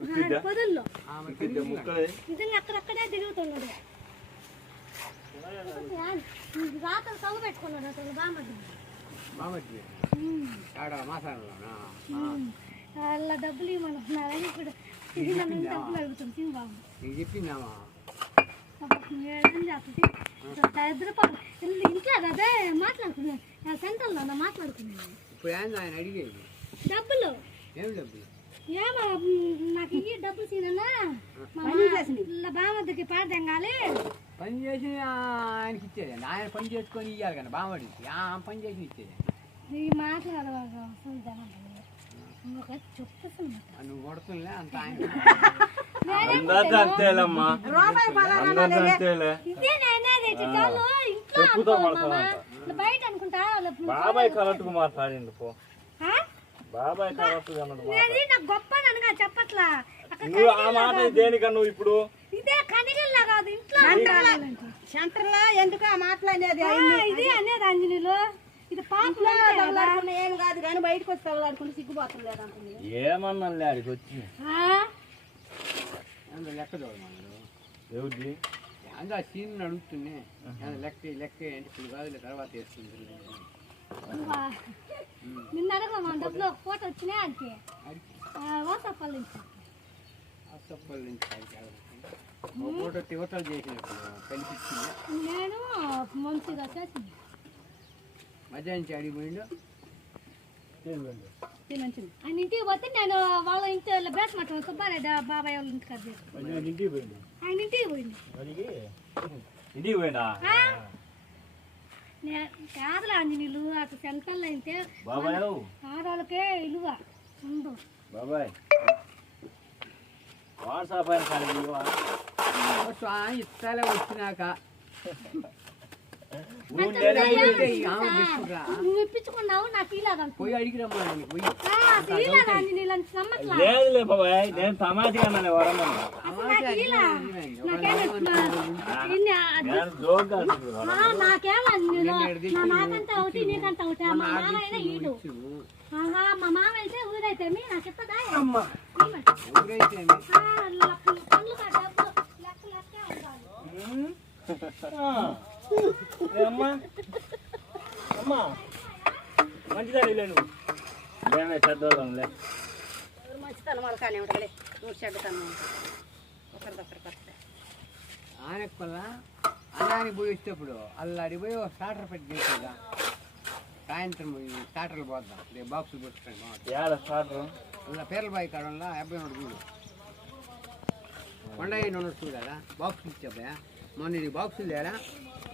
పొదల్లో నిజంగా అక్కడక్కడే తిరుగుతున్నాడు. రాత్రి తగు పెట్టుకున్నాడు అసలు అలా డబ్బులు ఇవ్వమనుకున్నారని ఇప్పుడు డబ్బులు అడుగుతుంది బాబు చెప్పిందామా ఇంట్లో అదే మాట్లాడుకున్నాను సెంటర్లో మాట్లాడుకున్నాను. ఇప్పుడు ఆయన అడిగేది డబ్బులు ఏం డబ్బులు ఏమో నాకు ఇవి డబ్బులు సీనన్నా బామద్దకి పాట తెంగాలి. పని చేసి ఆయనకి ఇచ్చేదండి. ఆయన పని చేసుకొని ఇవ్వాలి కానీ బామడికి పని చేసి ఇచ్చేది. ఈ మాట్లాడవాళ్ళు నువ్వు కొడుతుందిలే అంత ఆయన బయట అనుకుంటా బాబాయ్ కరెక్ట్గా మాట్లాడింది పో. బాబాయ్ నాకు గొప్ప అనగా చెప్పట్లా ఆ మాట దేనికన్నా నువ్వు ఇప్పుడు ఇదే కనిగిల్లా కాదు ఇంట్లో సెంటర్లో ఎందుకు ఆ మాట్లాడేది ఇది అనేది అంజనీలో ఇది పాపలో ఏం కాదు కానీ బయటకు వచ్చి తగలాడుకుంటే సిగ్గుపోతుంది అంటుంది. ఏమన్నా ఆడికి వచ్చి లెక్క చూడమన్నాడు. ఎవరిది అందులో సీన్ అడుగుతున్నాయి. లెక్క ఏంటి ఇప్పుడు కాదు తర్వాత వేస్తుంది. నిన్న అడగమా డబ్బులు ఒక ఫోటో వచ్చినాయి అంటే వాట్సాప్ నుంచి ఫోటో తివతలు చేసినప్పుడు కనిపించింది. నేను మంచిగా చేసింది మధ్యాహ్నం అడిగిపోయిండు. ఆయన ఇంటికి పోతే నేను వాళ్ళ ఇంటి బేస్ మాట సుబ్బారెడ్డి బాబాయ్ వాళ్ళ ఇంటికి ఆయన ఇంటికి పోయింది. ఇంటికి పోయినా కాదులే ఆంజనీయులు అటు సెంటర్లో అయితే ఆడవాళ్ళకే ఇలువ ఉండు. బాబాయ్ వాట్సాప్ ఇస్తాలే వచ్చినాక నువ్వు ఇప్పించుకున్నావు నాకు ఇలాగంట పోయి అడిగి రమ్మని లేదులే బాబాయ్ నేను తమాషగా అన్నాను ఎవరన్నా నాకంటే ఒకటి నీకంటే ఒకటి మా మామ అయినా ఈడు మా మామ అయితే ఊరైతే నాకు ఇస్తుందా అమ్మా అమ్మా మంచిదాని లేను మేమే చెడ్డోళ్ళంలే మంచితనం వాళ్ళు కానీ ఉండాలి నువ్వు చెడ్డతనం ఒకరిదొకరికి ఆయనకు వల్ల అన్నానికి పోయి వచ్చేటప్పుడు అల్లాడి పోయి ఒక స్టార్టర్ పెట్టి చేసేదా సాయంత్రం స్టార్టర్లు పోద్దాం రేపు బాక్సులు పెట్టుకోండి స్టార్టర్ అలా పేర్ల బాయి కాడంలో 50 చూడు కొండయ్య నూనె చూడు కదా బాక్సులు ఇచ్చాబా మొన్న నీ బాక్సులు లేరా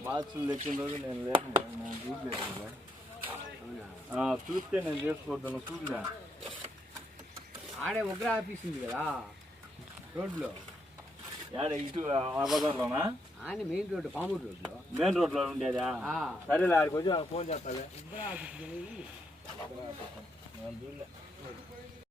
బాక్సులు తెచ్చిన రోజు నేను లేను నేను చూడలేదు చూస్తే నేను చేసుకోవద్దాను చూడలే ఆడే ఉగ్ర ఆఫీస్ ఉంది కదా రోడ్లో ఇటు బజార్లోనా ఆయన మెయిన్ రోడ్డు పామూరు రోడ్లో మెయిన్ రోడ్లో ఉండేదా సరేలే ఆడికి వచ్చి ఫోన్ చేస్తాలే ఉగ్ర ఆఫీస్ చూడలే